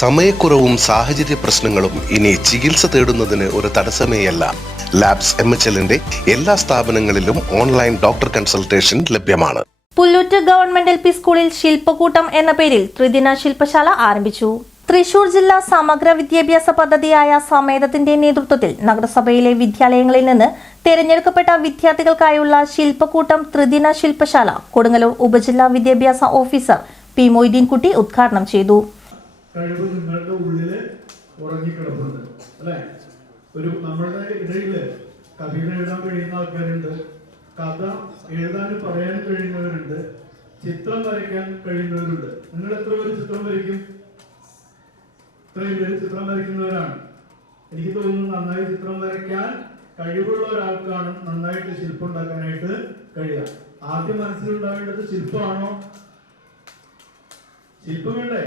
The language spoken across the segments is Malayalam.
സമയക്കുറവും സാഹചര്യ പ്രശ്നങ്ങളും ഇനി ചികിത്സ തേടുന്നതിന് ഒരു തടസ്സമേയല്ല. ലാബ്സ് MHLന്റെ എല്ലാ സ്ഥാപനങ്ങളിലും ഓൺലൈൻ ഡോക്ടർ കൺസൾട്ടേഷൻ ലഭ്യമാണ്. പുല്ലൂറ്റ് ഗവൺമെന്റ് LP സ്കൂളിൽ ശില്പകൂട്ടം എന്ന പേരിൽ ത്രിദിന ശില്പശാല ആരംഭിച്ചു. തൃശൂർ ജില്ലാ സമഗ്ര വിദ്യാഭ്യാസ പദ്ധതിയായ സമേതത്തിന്റെ നേതൃത്വത്തിൽ നഗരസഭയിലെ വിദ്യാലയങ്ങളിൽ നിന്ന് തെരഞ്ഞെടുക്കപ്പെട്ട വിദ്യാർത്ഥികൾക്കായുള്ള ശില്പകൂട്ടം ത്രിദിന ശില്പശാല കൊടുങ്ങല്ലൂർ ഉപജില്ലാ വിദ്യാഭ്യാസ ഓഫീസർ P. മൊയ്തീൻകുട്ടി ഉദ്ഘാടനം ചെയ്തു. കഴിവ് നിങ്ങളുടെ ഉള്ളിൽ ഉറങ്ങിക്കിടപ്പുണ്ട് അല്ലെ. നമ്മളുടെ ഇടയിൽ കവിത എഴുതാൻ കഴിയുന്ന ആൾക്കാരുണ്ട്, കഥ എഴുതാനും പറയാനും കഴിയുന്നവരുണ്ട്, ചിത്രം വരയ്ക്കാൻ കഴിയുന്നവരുണ്ട്. നിങ്ങൾ എത്ര പേര് ചിത്രം വരയ്ക്കും? ഇത്രയും പേര് ചിത്രം വരയ്ക്കുന്നവരാണ്. എനിക്ക് തോന്നുന്നു നന്നായി ചിത്രം വരയ്ക്കാൻ കഴിവുള്ള ഒരാൾക്കാണ് നന്നായിട്ട് ശില്പം ഉണ്ടാക്കാനായിട്ട് കഴിയുക. ആദ്യം മനസ്സിലുണ്ടാവേണ്ടത് ശില്പമാണോ? ശില്പം വേണ്ടേ?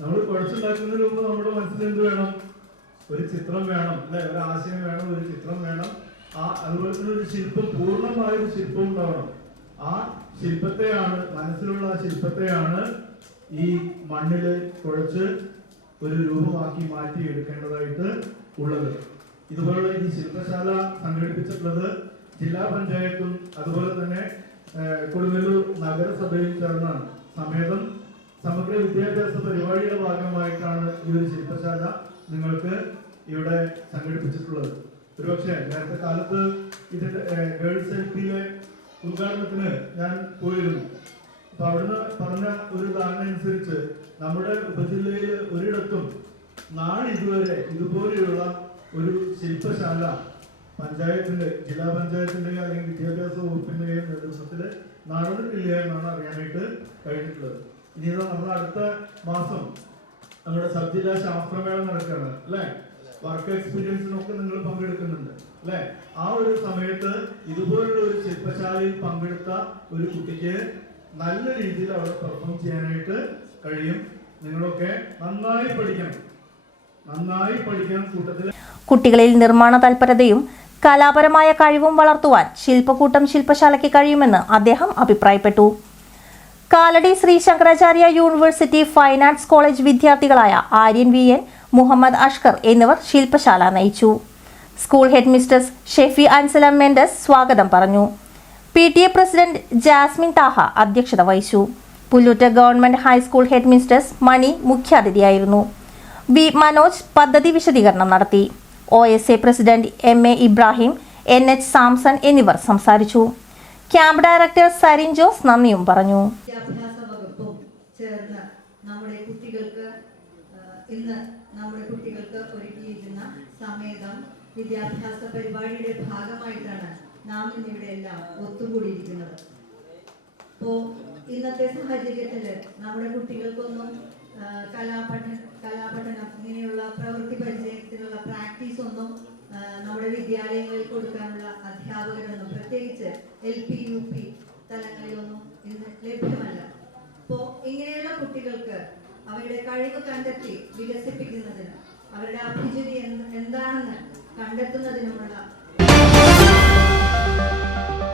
നമ്മൾ കുഴച്ചുണ്ടാക്കുന്നതിന് മുമ്പ് നമ്മുടെ മനസ്സിൽ എന്ത് വേണം? ഒരു ചിത്രം വേണം അല്ലെ, ഒരു ആശയം വേണം, ഒരു ചിത്രം വേണം. അതുപോലെ തന്നെ ഒരു ശില്പം, പൂർണ്ണമായ ഒരു ശില്പം ഉണ്ടാവണം. ആ ശില്പത്തെയാണ്, മനസ്സിലുള്ള ആ ശില്പത്തെയാണ് ഈ മണ്ണില് കുഴച്ച് ഒരു രൂപമാക്കി മാറ്റി എടുക്കേണ്ടതായിട്ട് ഉള്ളത്. ഇതുപോലുള്ള ഈ ശില്പശാല സംഘടിപ്പിച്ചിട്ടുള്ളത് ജില്ലാ പഞ്ചായത്തും അതുപോലെ തന്നെ കൊടുങ്ങല്ലൂർ നഗരസഭയും ചേർന്നാണ്. സമേതം സമഗ്ര വിദ്യാഭ്യാസ പരിപാടിയുടെ ഭാഗമായിട്ടാണ് ഈ ഒരു ശില്പശാല നിങ്ങൾക്ക് ഇവിടെ സംഘടിപ്പിച്ചിട്ടുള്ളത്. ഒരുപക്ഷെ നേരത്തെ കാലത്ത് ഇതിന്റെ ഗേൾസ് LPയിലെ ഉദ്ഘാടനത്തിന് ഞാൻ പോയിരുന്നു. അപ്പൊ അവിടുന്ന് പറഞ്ഞ ഒരു ധാരണ അനുസരിച്ച് നമ്മുടെ ഉപജില്ലയിൽ ഒരിടത്തും നാളിതുവരെ ഇതുപോലെയുള്ള ഒരു ശില്പശാല പഞ്ചായത്തിന്റെ, ജില്ലാ പഞ്ചായത്തിന്റെ അല്ലെങ്കിൽ വിദ്യാഭ്യാസ വകുപ്പിന്റെയും നേതൃത്വത്തിൽ നടന്നിട്ടില്ല എന്നാണ് അറിയാനായിട്ട് കഴിഞ്ഞിട്ടുള്ളത്. ഇനി നമ്മുടെ അടുത്ത മാസം നമ്മുടെ സബ് ജില്ലാ ശാസ്ത്രമേള നടക്കുകയാണ് അല്ലെ. വർക്ക് എക്സ്പീരിയൻസിനൊക്കെ നിങ്ങൾ പങ്കെടുക്കുന്നുണ്ട് അല്ലെ. ആ ഒരു സമയത്ത് ഇതുപോലുള്ള ഒരു ശില്പശാലയിൽ പങ്കെടുത്ത ഒരു കുട്ടിക്ക് നല്ല രീതിയിൽ അവിടെ പെർഫോം ചെയ്യാനായിട്ട് കഴിയും. നിങ്ങളൊക്കെ നന്നായി പഠിക്കണം. കൂട്ടത്തിൽ കുട്ടികളിൽ നിർമ്മാണ തൽപരതയും കലാപരമായ കഴിവും വളർത്തുവാൻ ശില്പകൂട്ടം ശില്പശാലയ്ക്ക് കഴിയുമെന്ന് അദ്ദേഹം അഭിപ്രായപ്പെട്ടു. Kalady Sree Sankaracharya university fine arts college വിദ്യാർത്ഥികളായ ആര്യൻ VN, മുഹമ്മദ് അഷ്കർ എന്നിവർ ശില്പശാല നയിച്ചു. School head mistress Shefi Anselm Mendes സ്വാഗതം പറഞ്ഞു. PTA പ്രസിഡന്റ് ജാസ്മിൻ താഹ അധ്യക്ഷത വഹിച്ചു. Pullut government high school head mistress Mani മുഖ്യാതിഥിയായിരുന്നു. B. മനോജ് പദ്ധതി വിശദീകരണം നടത്തി. OSA president MA Ibrahim, NH Samson എന്നിവർ സംസാരിച്ചു. ക്യാമ്പ് ഡയറക്ടർ സരിൻ ജോസ് നന്ദിയും പറഞ്ഞു. വിദ്യാഭ്യാസ വകുപ്പും ചേർന്ന് നമ്മുടെ കുട്ടികൾക്ക് ഒരുക്കിയിരിക്കുന്ന സമേതം വിദ്യാഭ്യാസ പരിപാടിയുടെ ഭാഗമായിട്ടാണ് നാം ഇന്നിവിടെ എല്ലാം ഒത്തുകൂടിയിരിക്കുന്നത്. അപ്പോൾ ഇന്നത്തെ സാഹചര്യത്തിൽ നമ്മുടെ കുട്ടികൾക്കൊന്നും കലാപഠനം ഇങ്ങനെയുള്ള പ്രവൃത്തി പരിചയത്തിനുള്ള പ്രാക്ടീസ് ഒന്നും നമ്മുടെ വിദ്യാലയങ്ങളിൽ കൊടുക്കാനുള്ള അധ്യാപകരൊന്നും, പ്രത്യേകിച്ച് LP UP തലങ്ങളിലൊന്നും ഇന്ന് ലഭ്യമല്ല. അപ്പോൾ ഇങ്ങനെയുള്ള കുട്ടികൾക്ക് അവരുടെ കഴിവ് കണ്ടെത്തി വികസിപ്പിക്കുന്നതിന്, അവരുടെ അഭിരുചി എന്താണെന്ന് കണ്ടെത്തുന്നതിനുമുള്ള